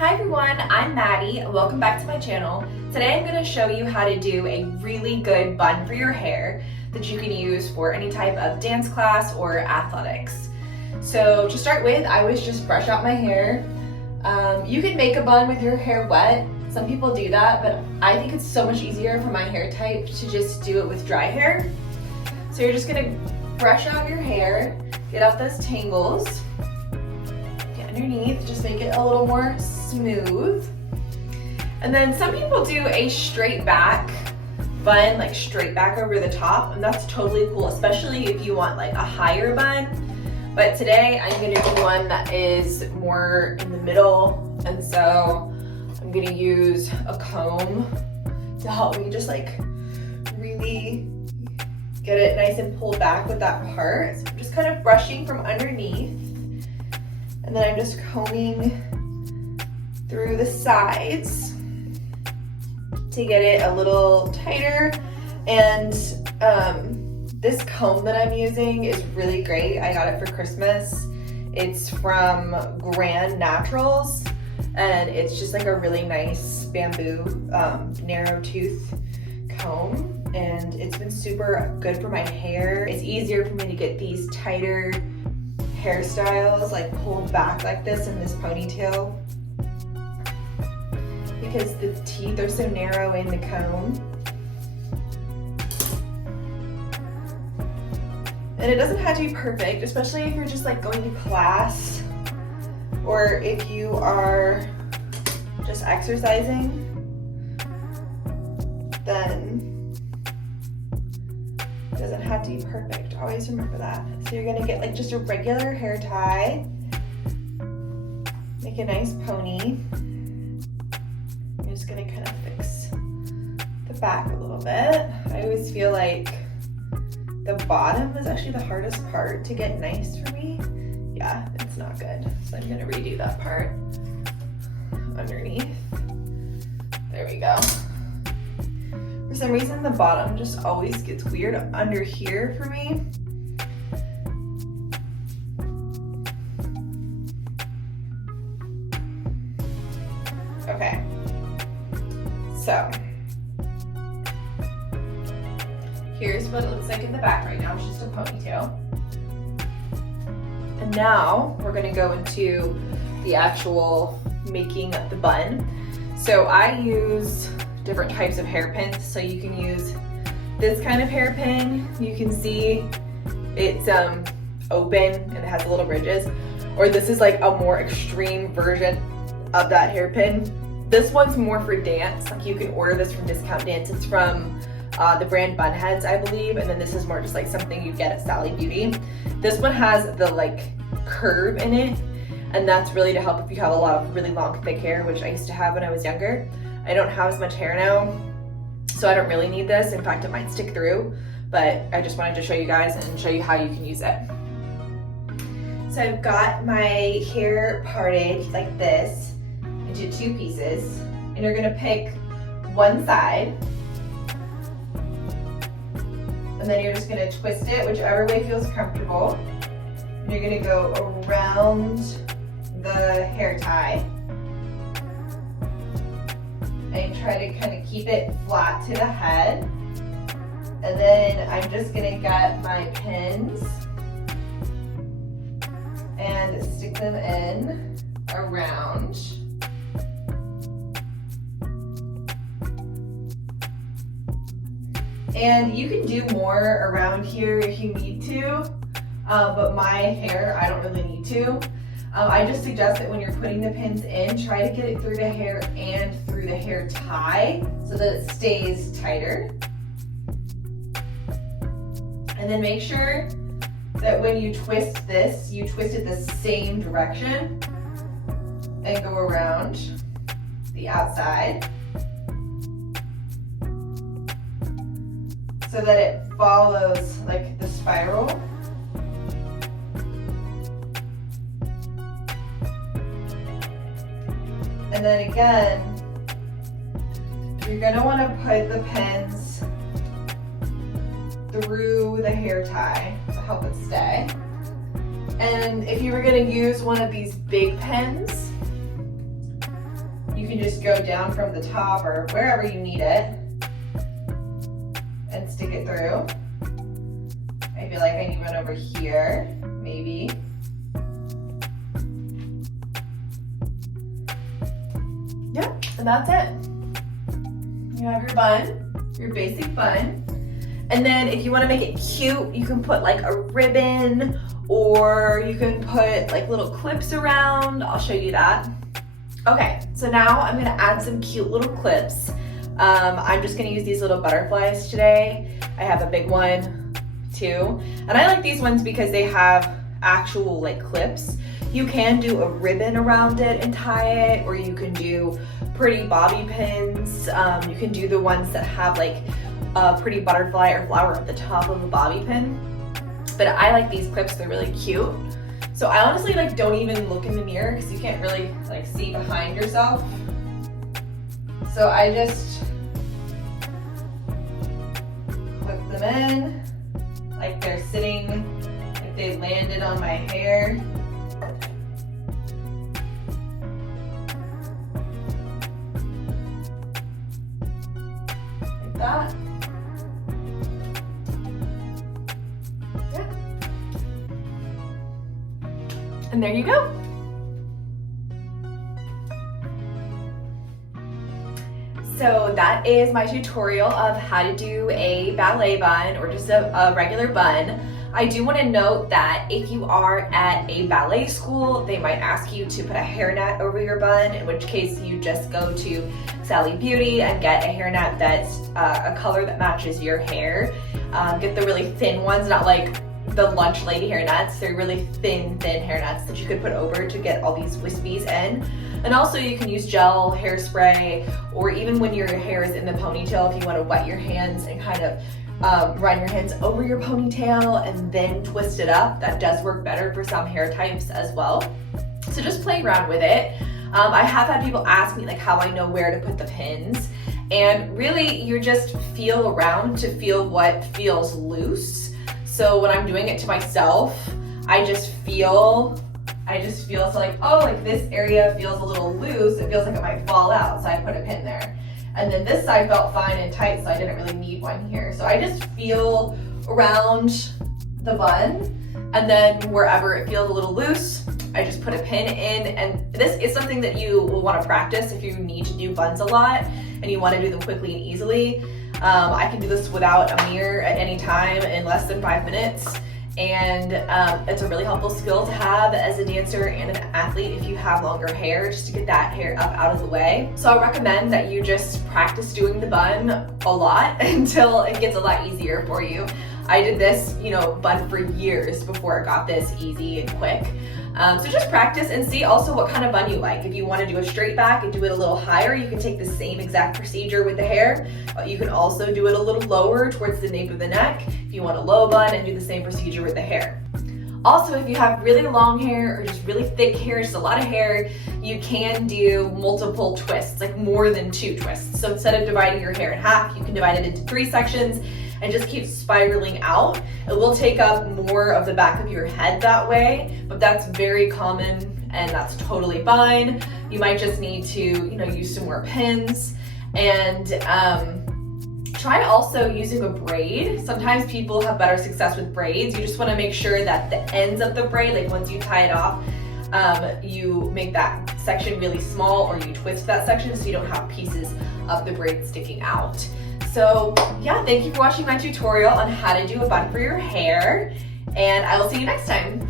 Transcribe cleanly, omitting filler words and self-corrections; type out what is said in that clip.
Hi everyone, I'm Maddie. Welcome back to my channel. Today I'm going to show you how to do a really good bun for your hair that you can use for any type of dance class or athletics. So to start with, I always just brush out my hair. You can make a bun with your hair wet. Some people do that, but I think it's so much easier for my hair type to just do it with dry hair. So you're just going to brush out your hair, get out those tangles, get underneath, just make it a little more smooth. And then some people do a straight back bun, like straight back over the top, and that's totally cool, especially if you want like a higher bun. But today I'm gonna do one that is more in the middle, and so I'm gonna use a comb to help me just like really get it nice and pulled back with that part. So I'm just kind of brushing from underneath, and then I'm just combing through the sides to get it a little tighter. And this comb that I'm using is really great. I got it for Christmas. It's from Grand Naturals, and it's just like a really nice bamboo narrow tooth comb, and it's been super good for my hair. It's easier for me to get these tighter hairstyles like pulled back like this in this ponytail, because the teeth are so narrow in the comb. And it doesn't have to be perfect, especially if you're just like going to class or if you are just exercising, then it doesn't have to be perfect. Always remember that. So you're gonna get like just a regular hair tie, make a nice pony. I'm just gonna kind of fix the back a little bit. I always feel like the bottom is actually the hardest part to get nice for me. Yeah, it's not good. So I'm gonna redo that part underneath. There we go. For some reason, the bottom just always gets weird under here for me. Okay. So, here's what it looks like in the back right now. It's just a ponytail. And now we're gonna go into the actual making of the bun. So I use different types of hairpins. So you can use this kind of hairpin. You can see it's open and it has little ridges. Or this is like a more extreme version of that hairpin. This one's more for dance. Like you can order this from Discount Dance. It's from the brand Bunheads, I believe. And then this is more just like something you get at Sally Beauty. This one has the like curve in it. And that's really to help if you have a lot of really long, thick hair, which I used to have when I was younger. I don't have as much hair now, so I don't really need this. In fact, it might stick through, but I just wanted to show you guys and show you how you can use it. So I've got my hair parted like this into two pieces, and you're gonna pick one side, and then you're just gonna twist it whichever way feels comfortable. And you're gonna go around the hair tie and try to kind of keep it flat to the head. And then I'm just gonna get my pins and stick them in around. And you can do more around here if you need to, but my hair, I don't really need to. I just suggest that when you're putting the pins in, try to get it through the hair and through the hair tie so that it stays tighter. And then make sure that when you twist this, you twist it the same direction and go around the outside so that it follows like the spiral. And then again, you're gonna wanna put the pins through the hair tie to help it stay. And if you were gonna use one of these big pens, can just go down from the top or wherever you need it and stick it through. I feel like I need one over here, maybe. Yeah, and that's it. You have your bun, your basic bun. And then if you want to make it cute, you can put like a ribbon, or you can put like little clips around. I'll show you that. Okay, so now I'm gonna add some cute little clips. I'm just gonna use these little butterflies today. I have a big one too. And I like these ones because they have actual like clips. You can do a ribbon around it and tie it, or you can do pretty bobby pins. You can do the ones that have like a pretty butterfly or flower at the top of a bobby pin. But I like these clips, they're really cute. So I honestly like don't even look in the mirror because you can't really like see behind yourself. So I just clip them in like they're sitting, like they landed on my hair. Like that. And there you go. So that is my tutorial of how to do a ballet bun or just a regular bun. I do want to note that if you are at a ballet school, they might ask you to put a hairnet over your bun, in which case you just go to Sally Beauty and get a hairnet that's a color that matches your hair. Get the really thin ones, not like the lunch lady hairnets. They're really thin hairnets that you could put over to get all these wispies in. And also you can use gel hairspray, or even when your hair is in the ponytail, if you want to wet your hands and kind of run your hands over your ponytail and then twist it up. That does work better for some hair types as well. So just play around with it. I have had people ask me like how I know where to put the pins, and really you just feel around to feel what feels loose. So when I'm doing it to myself, I just feel so like, oh, like this area feels a little loose. It feels like it might fall out, so I put a pin there. And then this side felt fine and tight, so I didn't really need one here. So I just feel around the bun, and then wherever it feels a little loose, I just put a pin in. And this is something that you will want to practice if you need to do buns a lot and you want to do them quickly and easily. I can do this without a mirror at any time in less than 5 minutes. And it's a really helpful skill to have as a dancer and an athlete if you have longer hair, just to get that hair up out of the way. So I recommend that you just practice doing the bun a lot until it gets a lot easier for you. I did this, bun for years before it got this easy and quick. So just practice and see also what kind of bun you like. If you want to do a straight back and do it a little higher, you can take the same exact procedure with the hair. You can also do it a little lower towards the nape of the neck if you want a low bun, and do the same procedure with the hair. Also, if you have really long hair or just really thick hair, just a lot of hair, you can do multiple twists, like more than 2 twists. So instead of dividing your hair in half, you can divide it into 3 sections and just keep spiraling out. It will take up more of the back of your head that way, but that's very common and that's totally fine. You might just need to, use some more pins, and try also using a braid. Sometimes people have better success with braids. You just want to make sure that the ends of the braid, like once you tie it off, you make that section really small, or you twist that section so you don't have pieces of the braid sticking out. So yeah, thank you for watching my tutorial on how to do a bun for your hair, and I will see you next time.